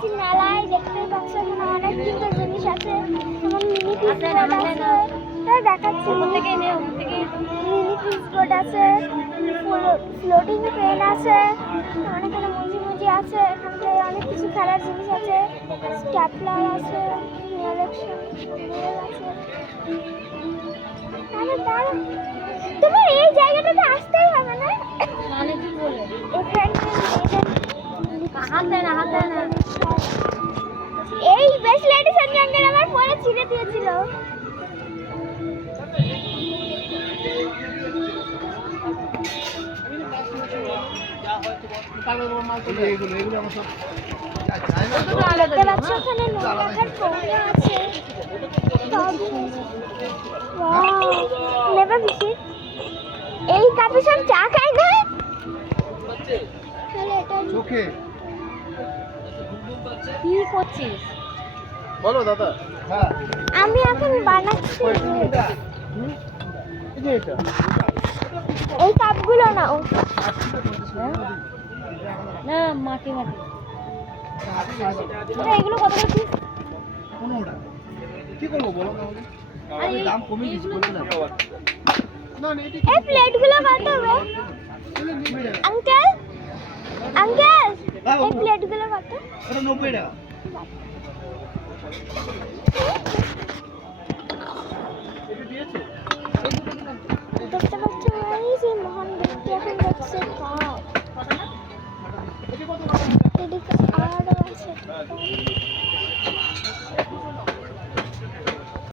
এসেছি মেলায়, দেখতেই পাচ্ছ এখানে অনেক কিন্তু জিনিস আছে, যেমন মিনি পিস বোর্ড আছে, তাই দেখাচ্ছি মিনি পিস বোর্ড আছে, ফ্লোটিং ট্রেন আছে, অনেক মুজি আছে, এখানে অনেক কিছু খেলার জিনিস আছে, স্ট্যাপলার আছে, ইলেকশন আছে। তোমার এই জায়গাটাতে আসতেই হবে না? মানে কি বলে হাত দেয় না এই বেশ লেডিস এন্ড জেন্টলম্যান আমার পরে ছিঁড়ে দিয়েছিল। দেখতে পাচ্ছ ওখানে নুন রাখার কৌটো আছে। Never visit. এই কাপে সব চা খায় না? চোখে কি করছিস বলো দাদা। হ্যাঁ আমি এখন বানাচ্ছি এই কাপগুলো নাও। না মাটি এগুলো কত করে পিস? 15 টাকা। কি করবো বলো তাহলে? আমি দাম কমিয়ে দিচ্ছি বলছিলাম। না না এটা এই প্লেটগুলো কত হবে আঙ্কেল? এই প্লেটগুলো কত? এটা 90 টাকা। এটা দিয়েছো? দেখতে পাচ্ছ এই যে মহান ব্যক্তি এখন দেখছে কাপ, এদিকে আরো আছে।